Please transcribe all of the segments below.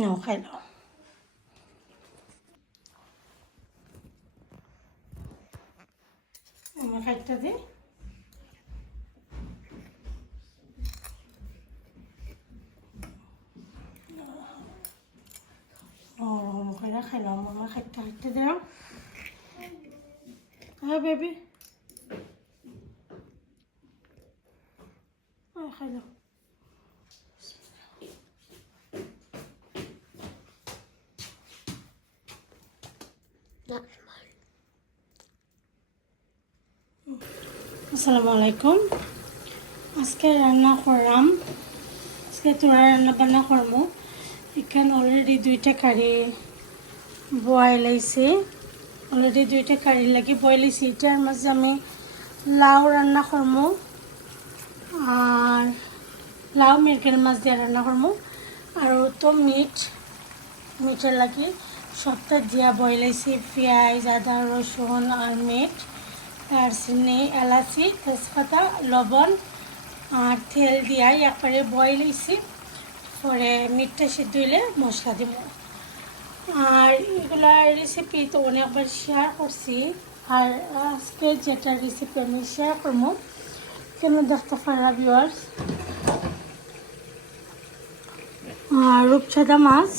নাও খাই নাও আমার খাইটা দিই খাইলাম আমার খাইতে খাইতে দিলাম হ্যাঁ বেবি খাইলাম আসসালামু আলাইকুম আজকে রান্না করলাম। আজকে তোরা রান্না বান্না করব। এখানে অলরেডি দুইটা কারি বয়েল আইছে অলরেডি দুইটা কারি লাগি বয়েল আইছে এটার মাঝে আমি লাউ রান্না করব। আর লাউ মিরকেল মাছ দিয়ে রান্না করব। আর তো মিট, মিটের লাগি সবটা দিয়া বয়েল আইছে পেঁয়াজ, আদা, রসুন আর মিট। দারচিনি এলাচি, তেজপাতা, লবণ আর তেল দিয়া একবারে বয়েল হয়েছি পরে মিটটা সিদ্ধ হইলে মশলা দিব। আর এগুলা রেসিপি তো অনেকবার শেয়ার করছি। আর আজকে যেটা রেসিপি আমি শেয়ার করব, কেন দেখতে পারা ভিউয়ার্স আর রূপচাঁদা মাছ,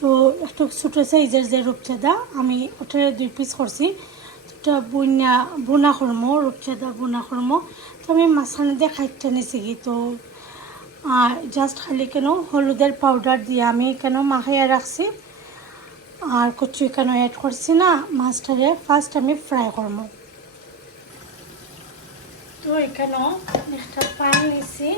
তো একটু ছোটো সাইজের যে রূপচাঁদা, আমি ওটারে দুই পিস করছি। ওটা বুনা বুনা করমো, রূপচাঁদা বুনা করমো। তো আমি মাছখানে দিয়ে খাইতে নিছি তো জাস্ট খালি কেন হলুদের পাউডার দিয়ে আমি কেন মাখাইয়া রাখছি। আর কচু কেন অ্যাড করছি না, মাছটারে ফার্স্ট আমি ফ্রাই করব তো এখানেও একটা পান নিছি।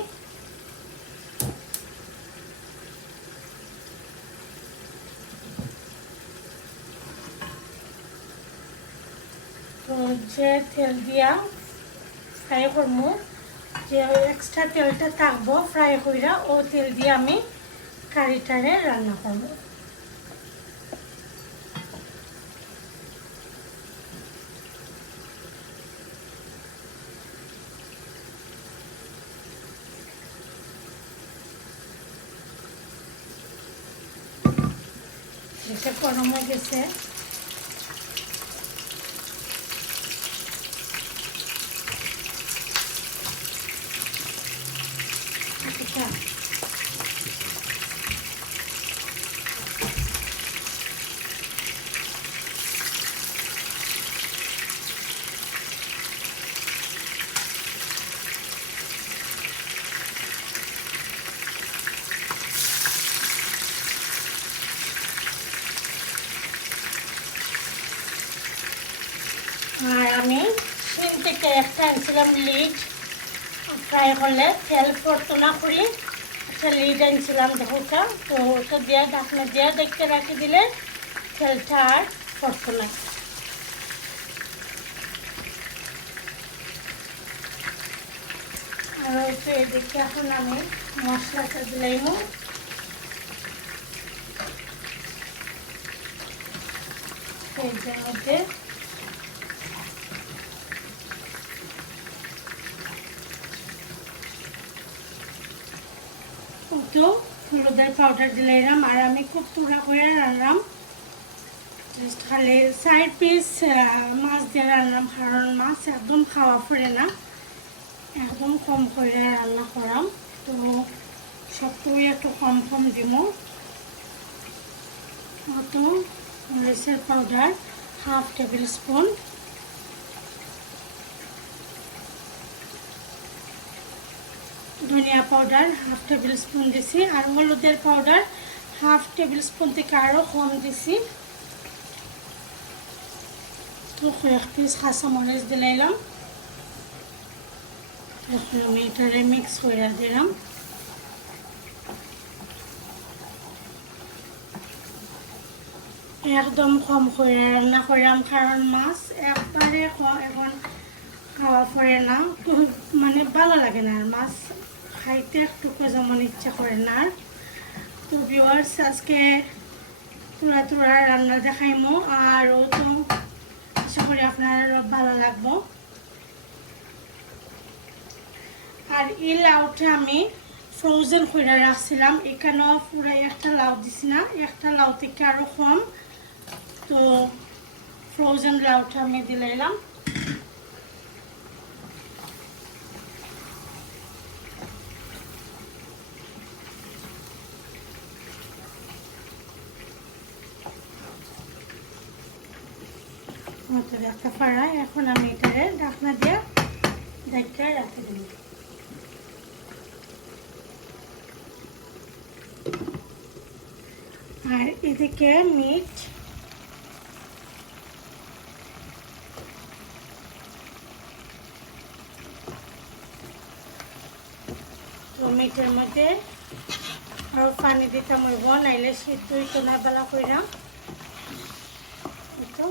যে তেল দিয়া ফ্রাই করব যে এক্সট্রা তেলটা থাকব ফ্রাই কইরা, ও তেল দিয়ে আমি কারিটারে রান্না করব গরম হয়ে গেছে আচ্ছা আর আমি সিম থেকে একটা আনছিলাম লিড ফ্রাই করলে তেল পড়তো করি, একটা লিড আনছিলাম দেখোটা তো ওটা দিয়ে ঢাকনা দিয়ে দেখতে রাখি দিলে তেলটা আর পড়তো আর ওই এদিকে এখন আমি মশলাটা দিলাইমু ফ্রিজের মধ্যে তো হলুদের পাউডার দিলাম আর আমি খুব তুলা করে রান্নাম। খালি সাইড পিস মাছ দিয়ে রান্নাম, কারণ মাছ একদম খাওয়া পড়ে না। একদম কম করে রান্না করাম। তো সবটুকুই একটু কম কম দিব। তো মরিচের পাউডার হাফ টেবিল স্পুন ধনিয়া পাউডার হাফ টেবিল স্পুন দিছি, আর হলুদের পাউডার হাফ টেবিল স্পুন থেকে আরও কম দিছি। তো কয়েক পিস কাঁচামরিচ দিলাইলাম এখন আমি এটারে মিক্স করে দিলাম। একদম কম করে রান্না করলাম কারণ মাছ একবারে এখন খাওয়া পড়ে না। মানে ভালো লাগে না আর মাছ। খাইতে একটুকু যেমন ইচ্ছা করে না। তো ভিউয়ার্স আজকে তোলা তোলা রান্না দেখাইমো। আর ও তো আশা করি আপনার ভালো লাগবো। আর এই লাউটা আমি ফ্রোজেন করে রাখছিলাম। এখানেও পুরো একটা লাউ দিছি না, একটা লাউ থেকে আরও কম। তো ফ্রোজেন লাউটা আমি দিলাম মতো রাখতে পারাই এখন আমি এটারে ঢাকনা দিয়ে দেখতে রাখতে দিই আর এদিকে মিট। তো মিটের মধ্যে আরও পানি দিতাম নাইলে সিদ্ধ হইতো না বেলা কইরা তো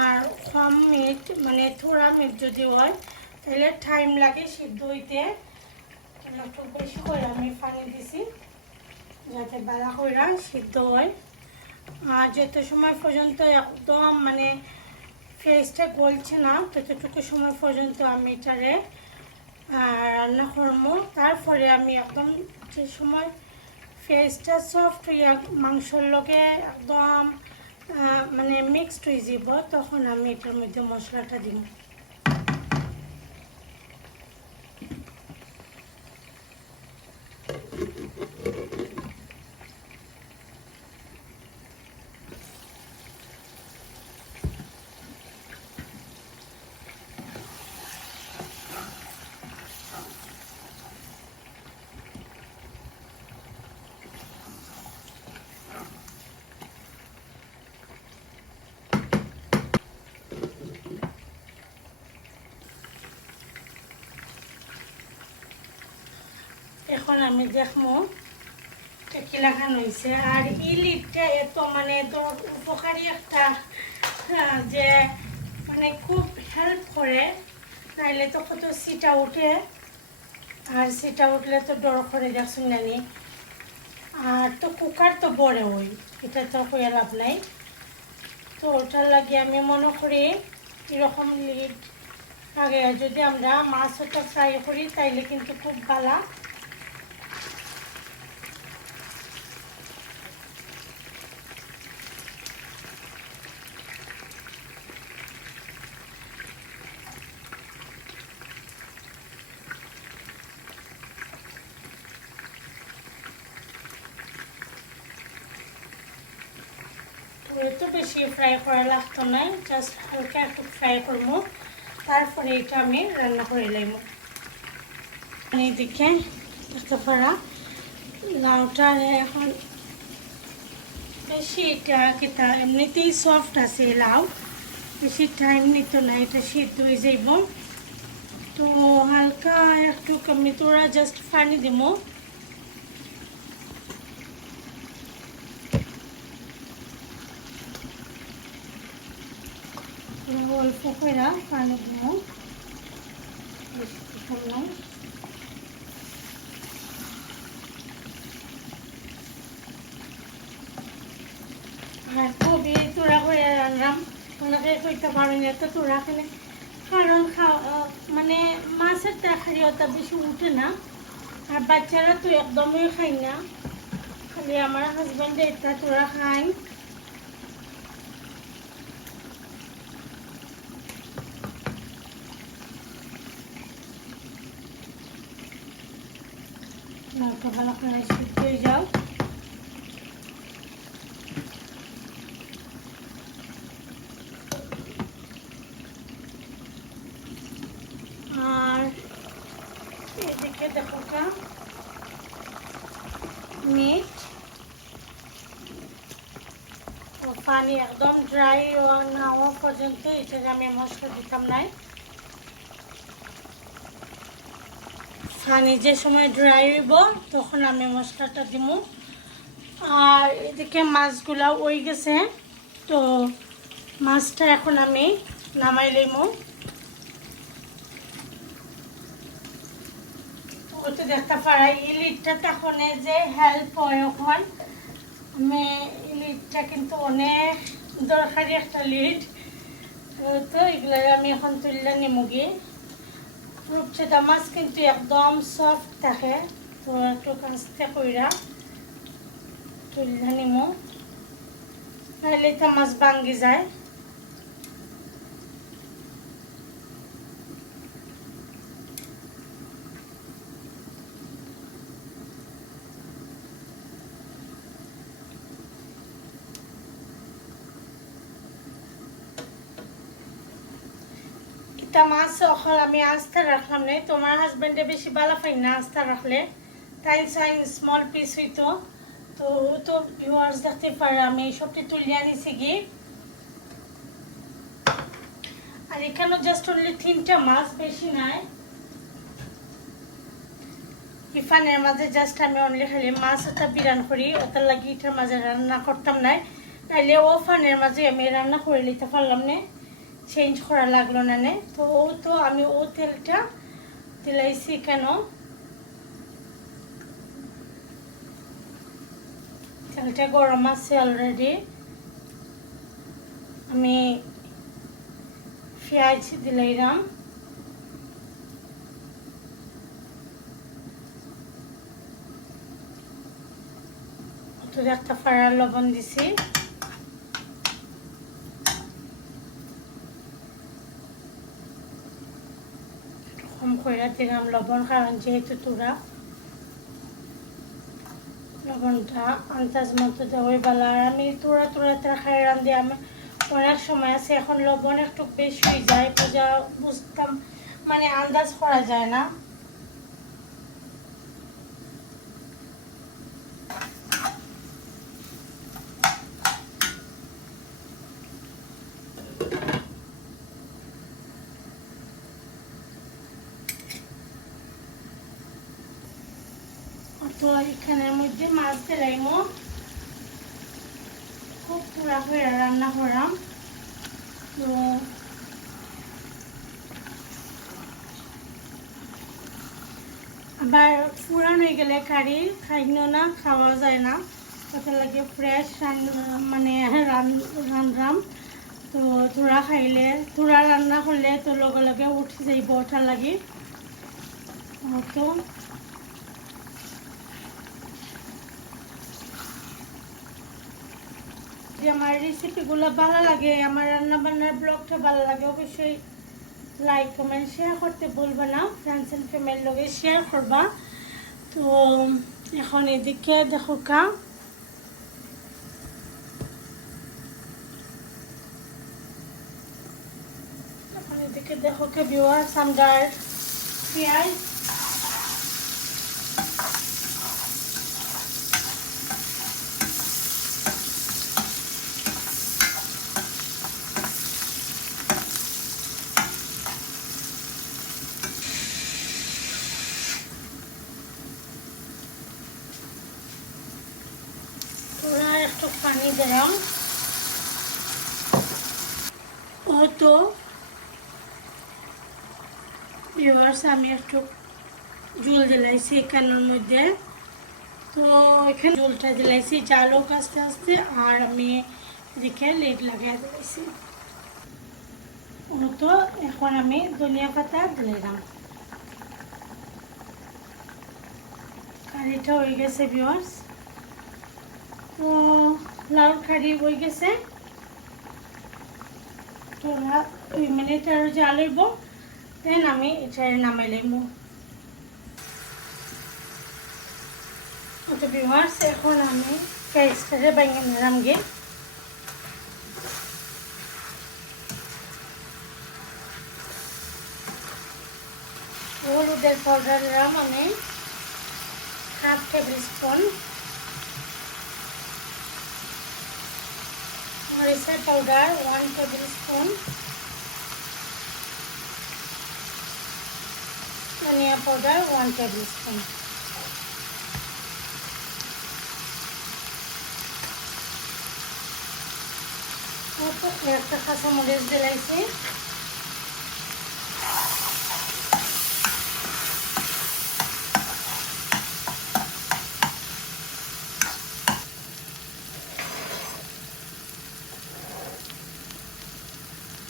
আর কম মিট মানে থোড়া মিট যদি হয়, তাহলে টাইম লাগে সিদ্ধ হইতে। একটু বেশি করে আমি পানি দিছি, যাতে বেলা কইরা সিদ্ধ হয়। আর যত সময় পর্যন্ত একদম মানে ফেসটা গলছে না, ততটুকু সময় পর্যন্ত আমি এটারে রান্না করব। তারপরে আমি একদম যে সময় ফেসটা সফট মাংসর লোকে একদম মানে মিক্সড হয়ে যাব তখন আমি এটার মধ্যে মশলাটা দিব এখন আমি দেখব কিলাখান হয়েছে আর ইলিটটা এত মানে এত উপকারী একটা যে মানে খুব হেল্প করে। নাইলে তো কত সিটা উঠে। আর সিটা উঠলে তো ডর করে দেখছুন জানি আর তো কুকার তো বড় ওই এটা তো কইয়া লাভ নাই। তো ওটার লাগে আমি মনে করি এরকম লিড আগে যদি আমরা মাছ ওটা ফ্রাই করি, তাইলে কিন্তু খুব ভালো তো বেশি ফ্রাই করা লাগতো না জাস্ট হালকা একটু ফ্রাই করব। তারপরে এটা আমি রান্না করে নেব। এইদিকে দেখতে পারা লাউটা এখন বেশি এটা কিতা এমনিতেই সফট আছে লাউ। বেশি টাইম নিত না এটা সিদ্ধ হয়ে যাইব। তো হালকা একটু, আমি তোরা জাস্ট পানি দিব। অল্প করে পানি দিব নাই আর খুবই তোরা করে রান্নাম ওনাকে কইতে পারি না তো তোরা খেলে কারণ মানে মাছের তরকারি অত বেশি উঠে না, আর বাচ্চারা তো একদমই খাই না। খালি আমার হাজব্যান্ডে এটা তোরা খাই ভালো করে সিদ্ধ যাও। আর এদিকে দেখো মিট পানি একদম ড্রাই না হওয়া পর্যন্ত এটাকে আমি মশলা দিতাম নাই। পানি যে সময় ড্রাই হইব, তখন আমি মশলাটা দিব আর এদিকে মাছগুলা ওই গেছে, তো মাছটা এখন আমি নামাই লইমু। ওতে দেখতে পারাই ইলিটটা তখন যে হেল্প হয় ওখান আমি ইলিটটা কিন্তু অনেক দরকারি একটা লিড। তো এগুলো আমি এখন তুললে নিমু গিয়ে। রূপচাঁদা মাছ কিন্তু একদম সফট থাকে। তো একটু কাঁচতে কইরা তুললে নিমু। নাহলে তা মাছ ভাঙ্গি যায়। এটা মাছ অকল আমি আস্তা রাখলাম নে। তোমার হাজবেন্ডে বেশি ভালো পাই না আস্তা রাখলে। তাই সাইন স্মল পিস হইতো। তো ও তো ভিউয়ার্স দেখতে পারে, আমি সবটি তুলে আনিছি গিয়ে আর এখানেও জাস্ট অনলি তিনটা মাছ, বেশি নাই। ইফানের মাঝে জাস্ট আমি অনলি খালি মাছ ওটা বিরান করি, ওটার লাগি এটার মাঝে রান্না করতাম নাই। তাইলে ও ফানের মাঝে আমি রান্না করে নিতে পারলাম না। চেঞ্জ করা লাগল না নে তো ও তো আমি ও তেলটা দিলাইছি কেন? তেলটা গরম আছে অলরেডি আমি পেঁয়াজ দিলাইলাম। তো একটা ফাড়ার লবণ দিছি। করে দিলাম, লবণ কারণ যেহেতু তোরা। লবণটা আন্দাজ মতো দেওয়াই বেলা। আর আমি তোরা তোরা তারা খাই রান্ধি, আমি অনেক সময় আছে, এখন লবণ একটু বেশি হয়ে যায়, পূজা বুঝতাম মানে আন্দাজ করা যায় না। তো এখানের মধ্যে মাছ দিলাইমো খুব পুরা হয়ে রান্না করাম তো আবার পুরান হয়ে গেলে কারি, খাইনো না, খাওয়া যায় না। তাতে লাগে ফ্রেশ মানে রান্নাম তো তোরা খাইলে, তোরা রান্না করলে তো লগে লগে উঠি যাইব ওঠার লাগি। তো যদি আমার রেসিপিগুলো ভালো লাগে, আমার রান্না বান্নার ব্লগটা ভালো লাগে, অবশ্যই লাইক কমেন্ট শেয়ার করতে বলবে না। ফ্রেন্ডস অ্যান্ড ফ্যামিলির লগে শেয়ার করবা। তো, এখন এদিকে দেখো কা। এদিকে দেখো কে ভিউয়ার্স আমরার পেঁয়াজ তোরা একটু পানি দিলাম ও তো ভিউয়ার্স আমি একটু জল দিলাইছি এখানের মধ্যে। তো এখানে জলটা দিলাইছি জালুক আস্তে আস্তে, আর আমি এদিকে লেট লাগিয়ে দিলাইছি ও তো এখন আমি ধনিয়া পাতা দিলাম। কারিটা হয়ে গেছে ভিউয়ার্স তো লাউ কারি হয়ে গেছে। তো দুই মিনিট আর জ্বালাইব। দেন আমি এটা নামাই লইব তো ভিউয়ার্স এখন আমি পেঁয়াজটারে ভেঙে নিলাম গে হলুদের পাউডার নিলাম আমি হাফ টেবিল স্পুন মরিচের পাউডার ওয়ান টেবিল স্পুন ধনিয়া পাউডার ওয়ান টেবিল স্পুন একটা কাঁচা মরিচ দিলাইছি।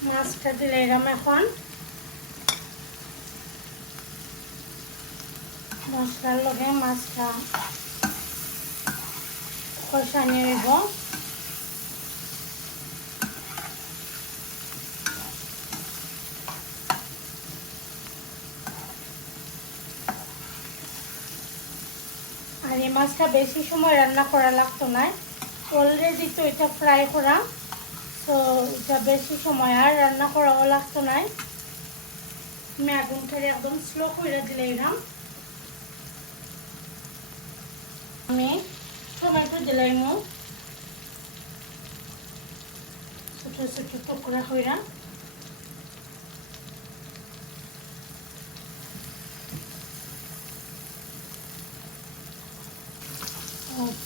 মাছটা দিলে এরম এখন। মশলার লগে মাছটা কষানি হইব আর এই মাছটা বেশি সময় রান্না করা লাগতো না। অলরেডি তো এটা ফ্রাই করা তো এটা বেশি সময় আর রান্না করাও লাগতো না। আমি আগুনটারে একদম স্লো করে দিলে এরাম। আমি টমেটো দিলাইমু ছোট ছোট টুকরা কইরা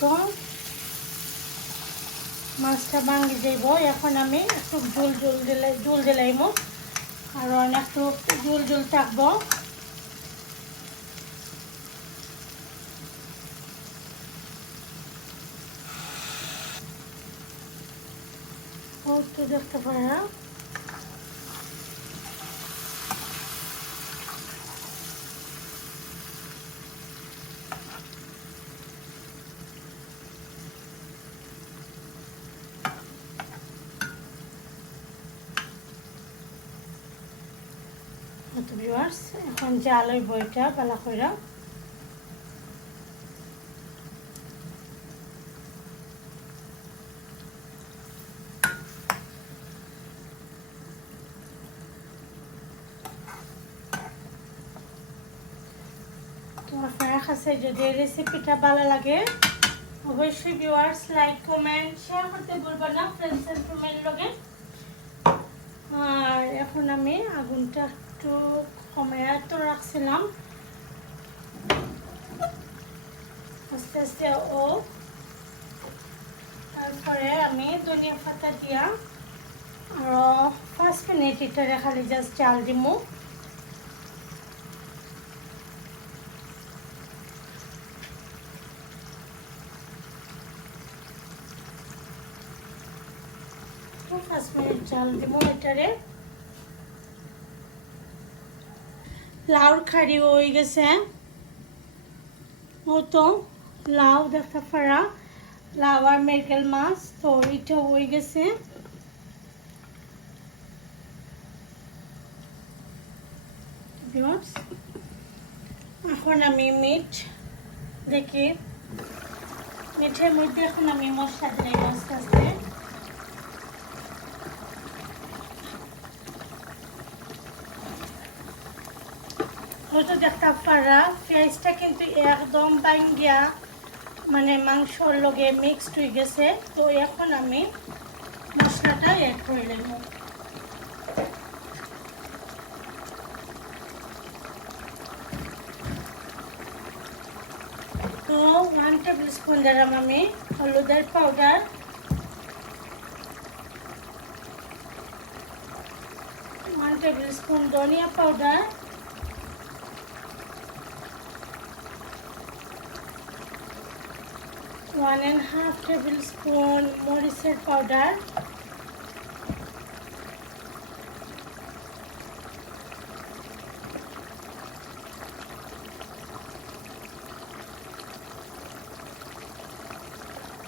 তো মাছটা ভাঙি যাইব এখন আমি একটু জল জল দিলে জল দিলাইম আর একটু জল জল থাকব। ও তো দেখতে পারে না তো ভিউয়ার্স এখন জাল ওই বইটা বেলা কইরা তো আপনার কাছে যদি রেসিপিটা ভালো লাগে, অবশ্যই ভিউয়ার্স লাইক কমেন্ট শেয়ার করতে ভুলবেন না ফ্রেন্ডস এন্ড ফ্যামিলির লগে। আর এখন আমি আগুনটা একটু কমায় তো রাখছিলাম। আস্তে আস্তে ও, তারপরে আমি ধনিয়া পাতা দিয়া আর পাঁচ মিনিট এটারে খালি জাস্ট চাল দিমু। পাঁচ মিনিট দিব এটারে। লাউর খাড়ি হয়ে গেছে। ও তো লাউ দেখা পারা। লাউ আর মেরকেল মাছ তো এটা হয়ে গেছে। এখন আমি মিট দেখি। মিঠের মধ্যে এখন আমি মশলা দিই আস্তে আস্তে। হয়তো দেখতে পারা পেঁয়াজটা কিন্তু একদম বাইঙ্গিয়া মানে মাংসর লগে মিক্সড হয়ে গেছে। তো এখন আমি মশলাটা অ্যাড করে নেব। তো ওয়ান টেবিল স্পুন দিলাম আমি হলুদের পাউডার ওয়ান টেবিল স্পুন ধনিয়া powder one and half tablespoon মরিচের পাউডার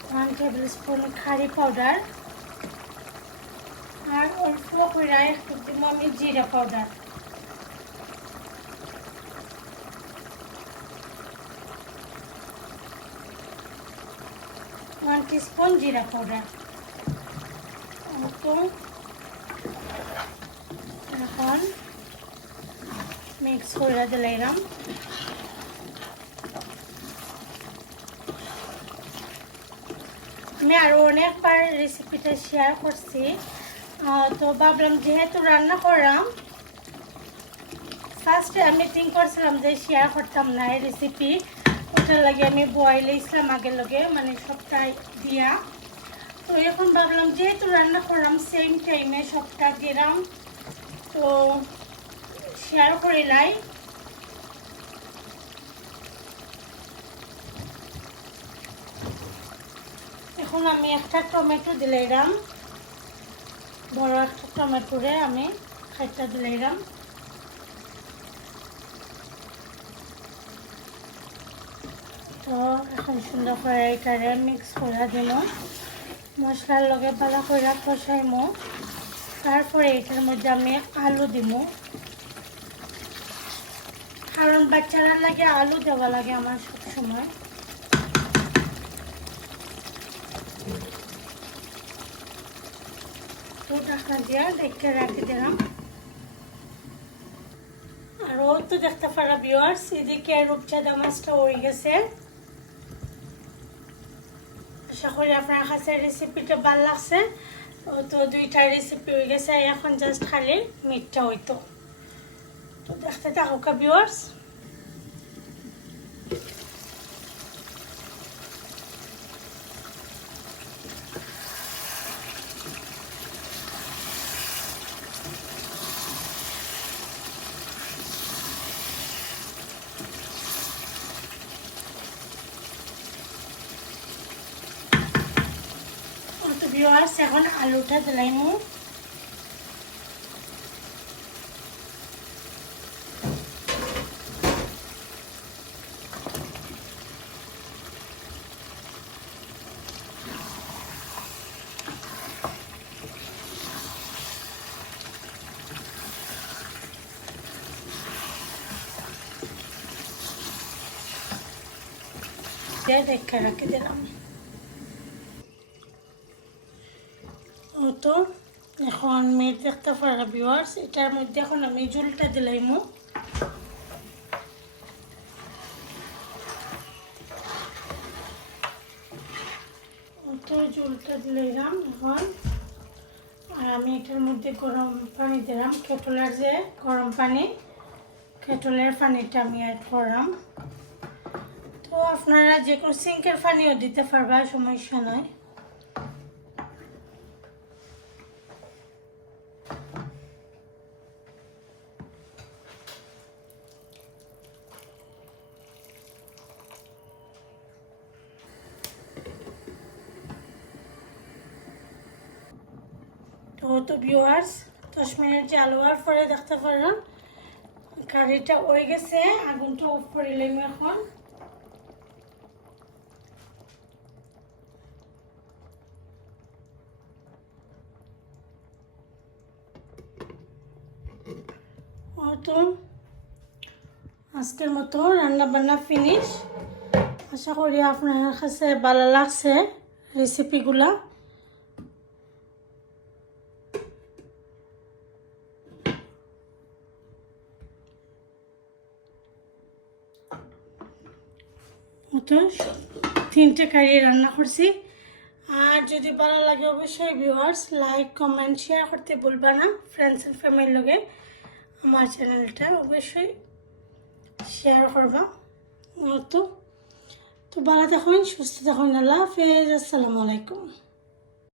ওয়ান টেবিল স্পুন খারি পাউডার আর অল্প করে একটু দিব আমি জিরা পাউডার টিস্পুন জিরা পাউডার তো এখন মিক্স করে দিলাম আমি আরও অনেকবার রেসিপিটা শেয়ার করছি। তো ভাবলাম যেহেতু রান্না করলাম ফার্স্টে আমি থিঙ্ক করছিলাম যে শেয়ার করতাম না এই রেসিপি ওটার লাগে আমি বয়েল ইসলাম আগের লগে মানে সবটাই দিয়া। তো এখন ভাবলাম, যেহেতু রান্না করলাম সেম টাইমে সবটা দিলাম। তো শেয়ার করে লাই। এখন আমি একটা টমেটো দিলাম। বড় একটা টমেটোরে আমি খাইটা দিলাম। তো এখন সুন্দর করে এটারে মিক্স করে দিল। মশলার লগে ভালো করে কষাইমো। তারপরে এটার মধ্যে আমি আলু দিব কারণ বাচ্চারা লাগে আলু দেওয়া লাগে আমার সবসময়। তো ঢাকনা দিয়ে দেখে রাখি দিলাম। আর তো দেখতে পারা বিয়ার্স এদিকে রূপচাঁদা মাছটা হয়ে গেছে। আশা করি আপনার কাছে রেসিপিটা ভালো লাগছে। তো দুইটা রেসিপি হয়ে গেছে, এখন জাস্ট খালি মিটটা হইতো। তো দেখতে থাকুক বিয়ার্স তো ভিউয়ার্স এখন আলুটা দিলাইমু দিয়ে দেখে রাখি দিলাম ও তো এখন পারা ভিউয়ার্স এটার মধ্যে এখন আমি ঝুলটা দিলাইমু। তো ঝুলটা দিলাম এখন। আর আমি এটার মধ্যে গরম পানি দিলাম, কেটলের যে গরম পানি, কেটলের পানিটা আমি অ্যাড করলাম। তো আপনারা যে কোনো সিঙ্কের পানিও দিতে পারবা, সমস্যা নয় তো তো ভিউয়ার্স দশ মিনিট জাল হওয়ার পরে দেখতে পারলাম কারিটা হয়ে গেছে, আগুনটা অফ করিলাম এখন। ও তো আজকের মতো রান্না বান্না ফিনিশ আশা করি আপনার কাছে ভালো লাগছে রেসিপিগুলা মতো তিনটে কারি রান্না করছি। আর যদি ভালো লাগে অবশ্যই ভিউয়ার্স লাইক কমেন্ট শেয়ার করতে ভুলবা না। ফ্রেন্ডস অ্যান্ড ফ্যামিলির লগে আমার চ্যানেলটা অবশ্যই শেয়ার করবা। তো তো ভালো দেখুন সুস্থ থাকুন, আল্লাহ হাফেজ। আসসালামু আলাইকুম।